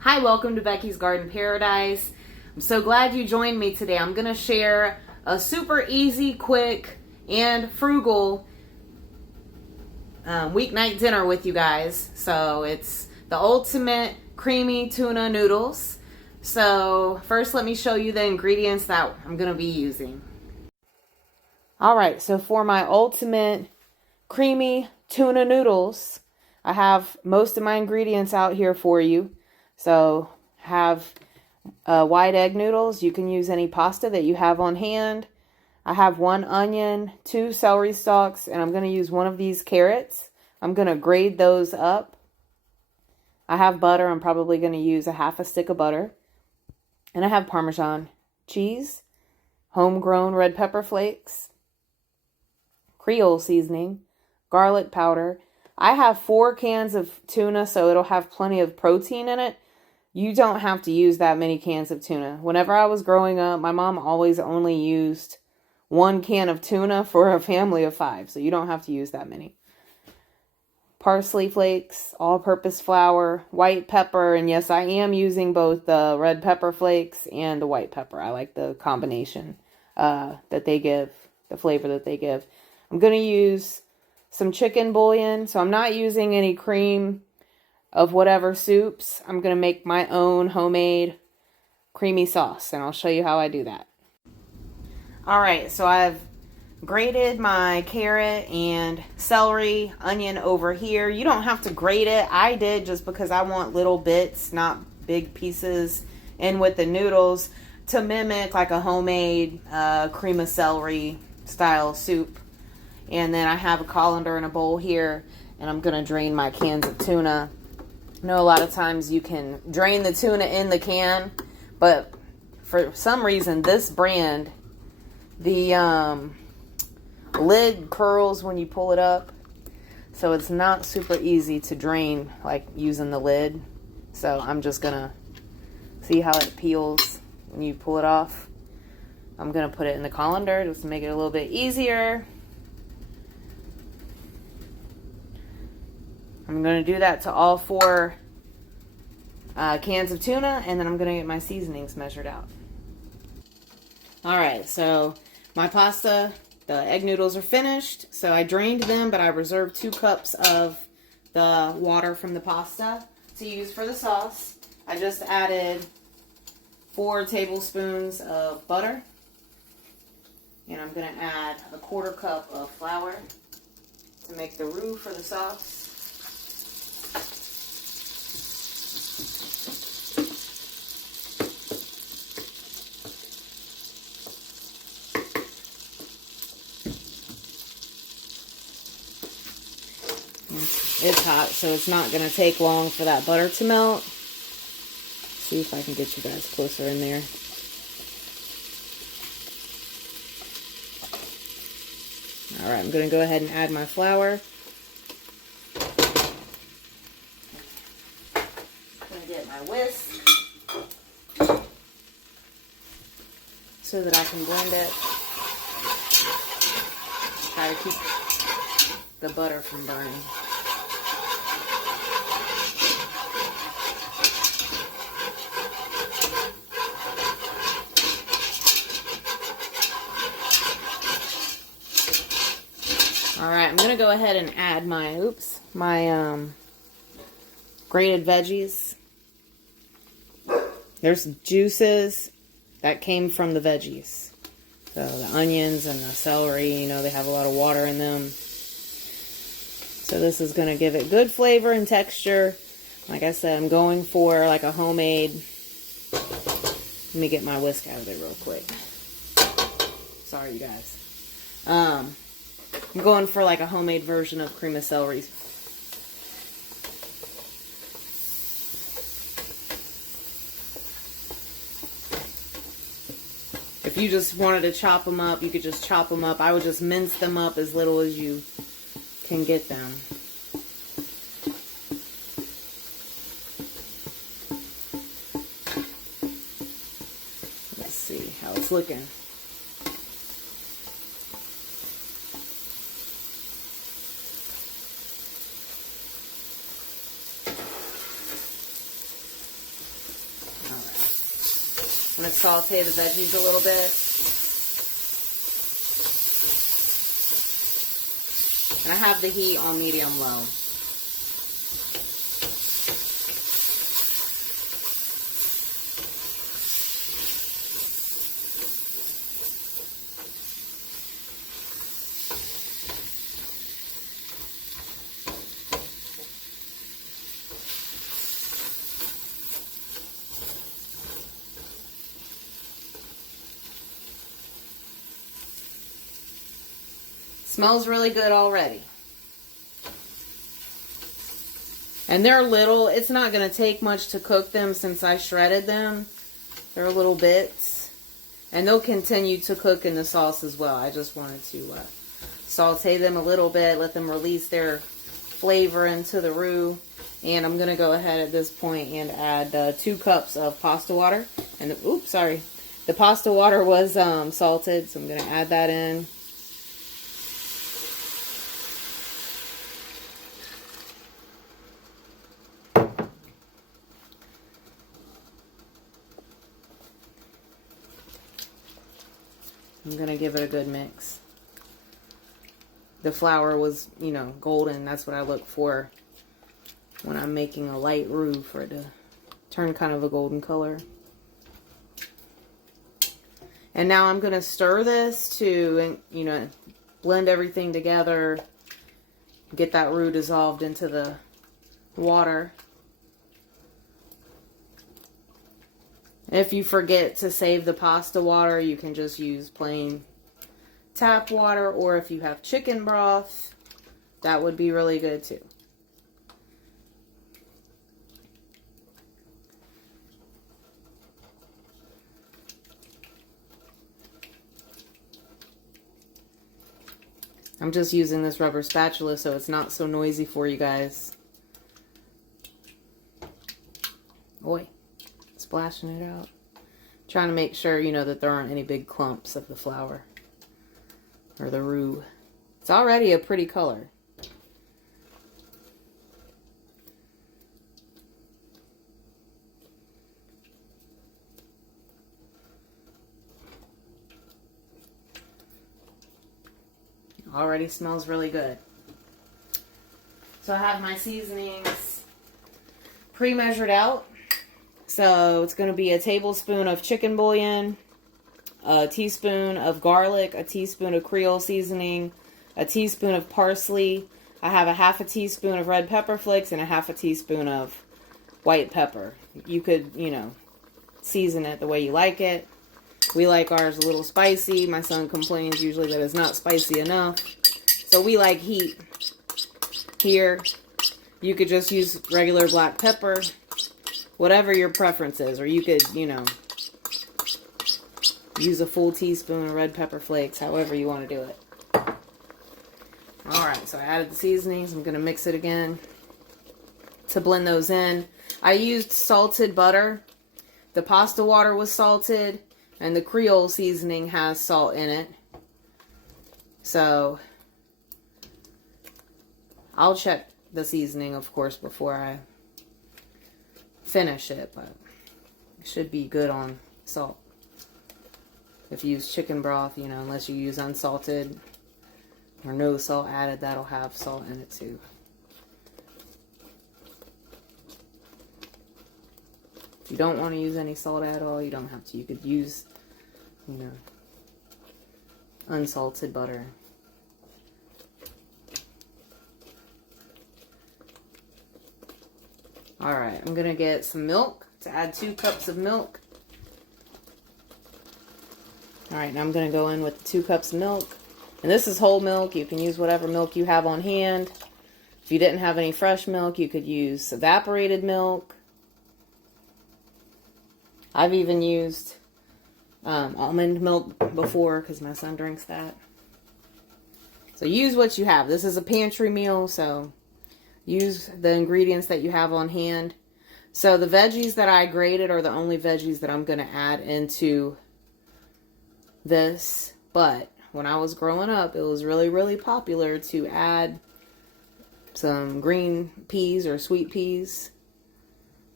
Hi, welcome to Becky's Garden Paradise. I'm so glad you joined me today. I'm going to share a super easy, quick, and frugal weeknight dinner with you guys. So it's the ultimate creamy tuna noodles. So first let me show you the ingredients that I'm going to be using. Alright, so for my ultimate creamy tuna noodles, I have most of my ingredients out here for you. So have white egg noodles. You can use any pasta that you have on hand. I have 1 onion, 2 celery stalks, and I'm going to use one of these carrots. I'm going to grate those up. I have butter. I'm probably going to use a half a stick of butter. And I have Parmesan cheese, homegrown red pepper flakes, Creole seasoning, garlic powder. I have 4 cans of tuna, so it'll have plenty of protein in it. You don't have to use that many cans of tuna. Whenever I was growing up, my mom always only used 1 can of tuna for a family of 5, so you don't have to use that many. Parsley flakes, all-purpose flour, white pepper, and yes, I am using both the red pepper flakes and the white pepper. I like the combination that they give, the flavor that they give. I'm going to use some chicken bouillon, so I'm not using any cream of whatever soups. I'm going to make my own homemade creamy sauce, and I'll show you how I do that. Alright, so I've grated my carrot and celery, onion over here. You don't have to grate it. I did just because I want little bits, not big pieces, in with the noodles to mimic like a homemade cream of celery style soup. And then I have a colander in a bowl here, and I'm going to drain my cans of tuna. I know a lot of times you can drain the tuna in the can, but for some reason this brand, the lid curls when you pull it up, so it's not super easy to drain like using the lid. So I'm just gonna see how it peels when you pull it off. I'm gonna put it in the colander just to make it a little bit easier. I'm going to do that to all 4 cans of tuna, and then I'm going to get my seasonings measured out. Alright, so my pasta, the egg noodles are finished. So I drained them, but I reserved 2 cups of the water from the pasta to use for the sauce. I just added 4 tablespoons of butter. And I'm going to add a 1/4 cup of flour to make the roux for the sauce. It's hot, so it's not going to take long for that butter to melt. See if I can get you guys closer in there. Alright, I'm going to go ahead and add my flour. I'm going to get my whisk so that I can blend it. Try to keep the butter from burning. Alright, I'm going to go ahead and add my grated veggies. There's juices that came from the veggies. So the onions and the celery, you know, they have a lot of water in them. So this is going to give it good flavor and texture. Like I said, I'm going for like a homemade. Let me get my whisk out of there real quick. Sorry, you guys. I'm going for like a homemade version of cream of celery. If you just wanted to chop them up, you could just chop them up. I would just mince them up as little as you can get them. Let's see how it's looking. I'm going to saute the veggies a little bit. And I have the heat on medium-low. Smells really good already. And they're little. It's not going to take much to cook them since I shredded them. They're little bits. And they'll continue to cook in the sauce as well. I just wanted to saute them a little bit, let them release their flavor into the roux. And I'm going to go ahead at this point and add 2 cups of pasta water. And the pasta water was salted, so I'm going to add that in. I'm going to give it a good mix. The flour was, you know, golden. That's what I look for when I'm making a light roux, for it to turn kind of a golden color. And now I'm going to stir this to, you know, blend everything together. Get that roux dissolved into the water. If you forget to save the pasta water, you can just use plain tap water, or if you have chicken broth, that would be really good too. I'm just using this rubber spatula so it's not so noisy for you guys. Oi. Splashing it out. Trying to make sure, you know, that there aren't any big clumps of the flour or the roux. It's already a pretty color. Already smells really good. So I have my seasonings pre-measured out. So it's going to be a tablespoon of chicken bouillon, a teaspoon of garlic, a teaspoon of Creole seasoning, a teaspoon of parsley. I have a half a teaspoon of red pepper flakes and a half a teaspoon of white pepper. You could, you know, season it the way you like it. We like ours a little spicy. My son complains usually that it's not spicy enough. So we like heat here. You could just use regular black pepper. Whatever your preference is, or you could, you know, use a full teaspoon of red pepper flakes, however you want to do it. Alright, so I added the seasonings. I'm going to mix it again to blend those in. I used salted butter. The pasta water was salted, and the Creole seasoning has salt in it. So, I'll check the seasoning, of course, before I finish it, but it should be good on salt. If you use chicken broth, you know, unless you use unsalted or no salt added, that'll have salt in it too. If you don't want to use any salt at all, you don't have to. You could use, you know, unsalted butter. Alright, I'm going to get some milk to add 2 cups of milk. Alright, now I'm going to go in with 2 cups of milk. And this is whole milk. You can use whatever milk you have on hand. If you didn't have any fresh milk, you could use evaporated milk. I've even used almond milk before because my son drinks that. So use what you have. This is a pantry meal, so use the ingredients that you have on hand. So the veggies that I grated are the only veggies that I'm going to add into this. But when I was growing up, it was really, really popular to add some green peas or sweet peas.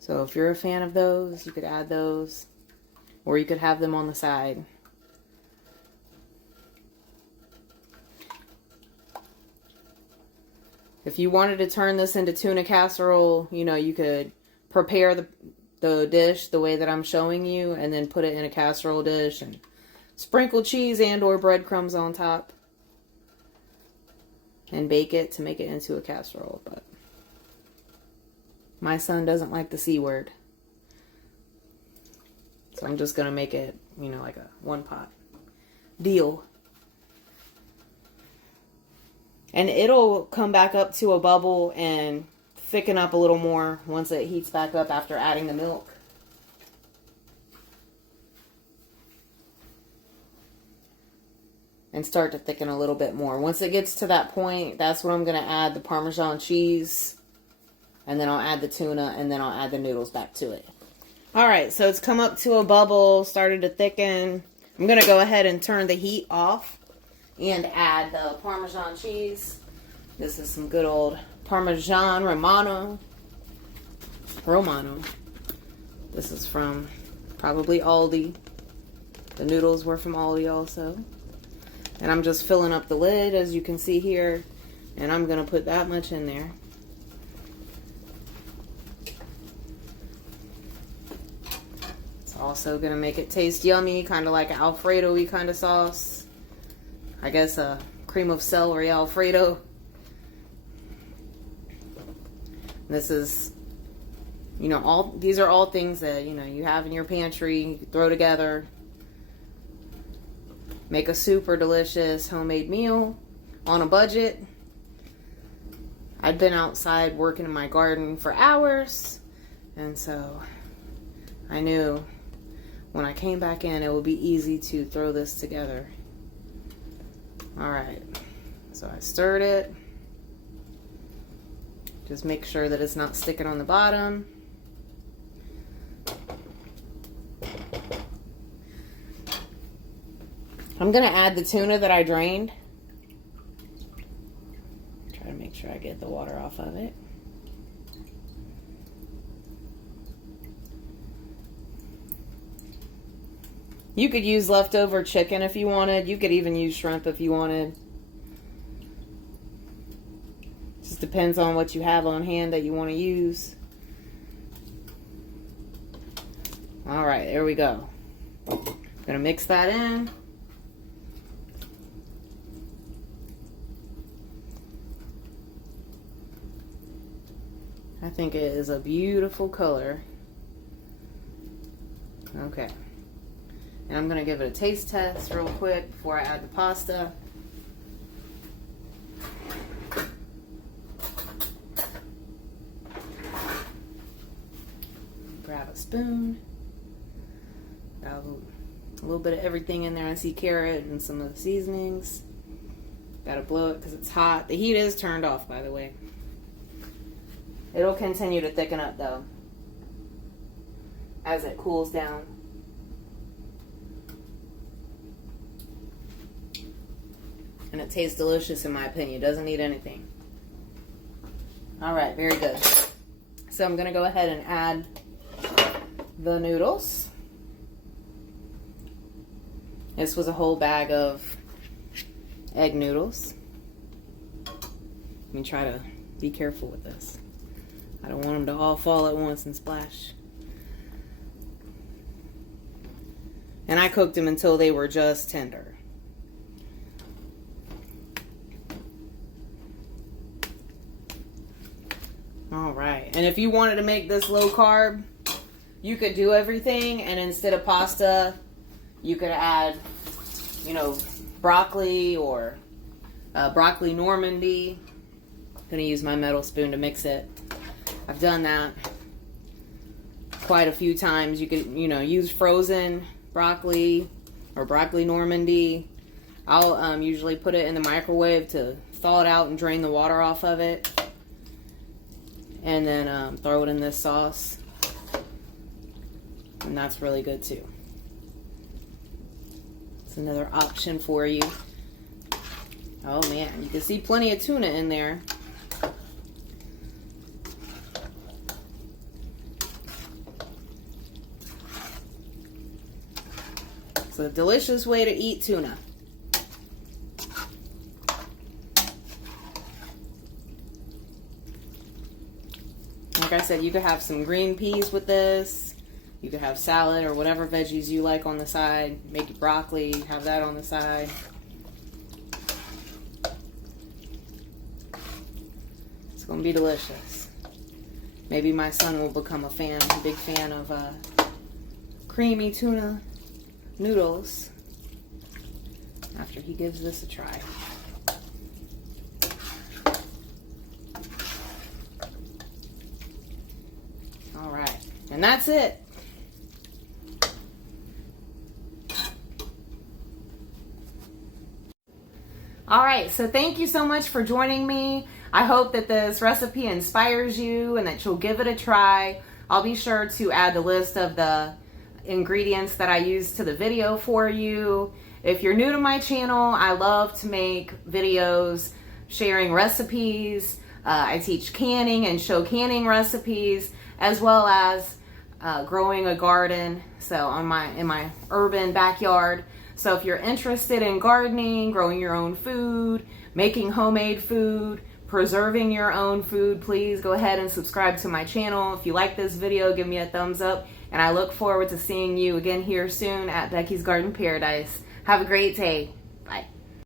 So if you're a fan of those, you could add those. or you could have them on the side. If you wanted to turn this into tuna casserole, you know, you could prepare the dish the way that I'm showing you and then put it in a casserole dish and sprinkle cheese and or breadcrumbs on top and bake it to make it into a casserole. But my son doesn't like the C word. So I'm just going to make it, you know, like a one pot deal. And it'll come back up to a bubble and thicken up a little more once it heats back up after adding the milk. And start to thicken a little bit more. Once it gets to that point, that's when I'm going to add the Parmesan cheese. And then I'll add the tuna, and then I'll add the noodles back to it. Alright, so it's come up to a bubble, started to thicken. I'm going to go ahead and turn the heat off and add the Parmesan cheese. This is some good old Parmesan Romano. This is from probably Aldi. The noodles were from Aldi also. And I'm just filling up the lid, as you can see here. And I'm going to put that much in there. It's also going to make it taste yummy, kind of like an Alfredo-y kind of sauce. I guess a cream of celery Alfredo. This is, you know, these are all things that, you know, you have in your pantry, you throw together. Make a super delicious homemade meal on a budget. I'd been outside working in my garden for hours, and so I knew when I came back in it would be easy to throw this together. Alright, so I stirred it. Just make sure that it's not sticking on the bottom. I'm going to add the tuna that I drained. Try to make sure I get the water off of it. You could use leftover chicken if you wanted. You could even use shrimp if you wanted. Just depends on what you have on hand that you want to use. Alright, there we go. Gonna mix that in. I think it is a beautiful color. Okay. And I'm going to give it a taste test real quick before I add the pasta. Grab a spoon. Got a little bit of everything in there. I see carrot and some of the seasonings. Gotta blow it because it's hot. The heat is turned off, by the way. It'll continue to thicken up, though, as it cools down. And it tastes delicious, in my opinion. It doesn't need anything. Alright, very good. So I'm going to go ahead and add the noodles. This was a whole bag of egg noodles. Let me try to be careful with this. I don't want them to all fall at once and splash. And I cooked them until they were just tender. Alright, and if you wanted to make this low carb, you could do everything, and instead of pasta, you could add, you know, broccoli or broccoli Normandy. I'm going to use my metal spoon to mix it. I've done that quite a few times. You could, you know, use frozen broccoli or broccoli Normandy. I'll usually put it in the microwave to thaw it out and drain the water off of it. And then throw it in this sauce. And that's really good too. It's another option for you. Oh man, you can see plenty of tuna in there. It's a delicious way to eat tuna. Like I said, you could have some green peas with this. You could have salad or whatever veggies you like on the side. Maybe broccoli, have that on the side. It's going to be delicious. Maybe my son will become a big fan of creamy tuna noodles after he gives this a try. All right, and that's it. All right, so thank you so much for joining me. I hope that this recipe inspires you and that you'll give it a try. I'll be sure to add the list of the ingredients that I used to the video for you. If you're new to my channel, I love to make videos sharing recipes. I teach canning and show canning recipes, as well as growing a garden, so in my urban backyard. So if you're interested in gardening, growing your own food, making homemade food, preserving your own food, please go ahead and subscribe to my channel. If you like this video, give me a thumbs up, and I look forward to seeing you again here soon at Becky's Garden Paradise. Have a great day. Bye.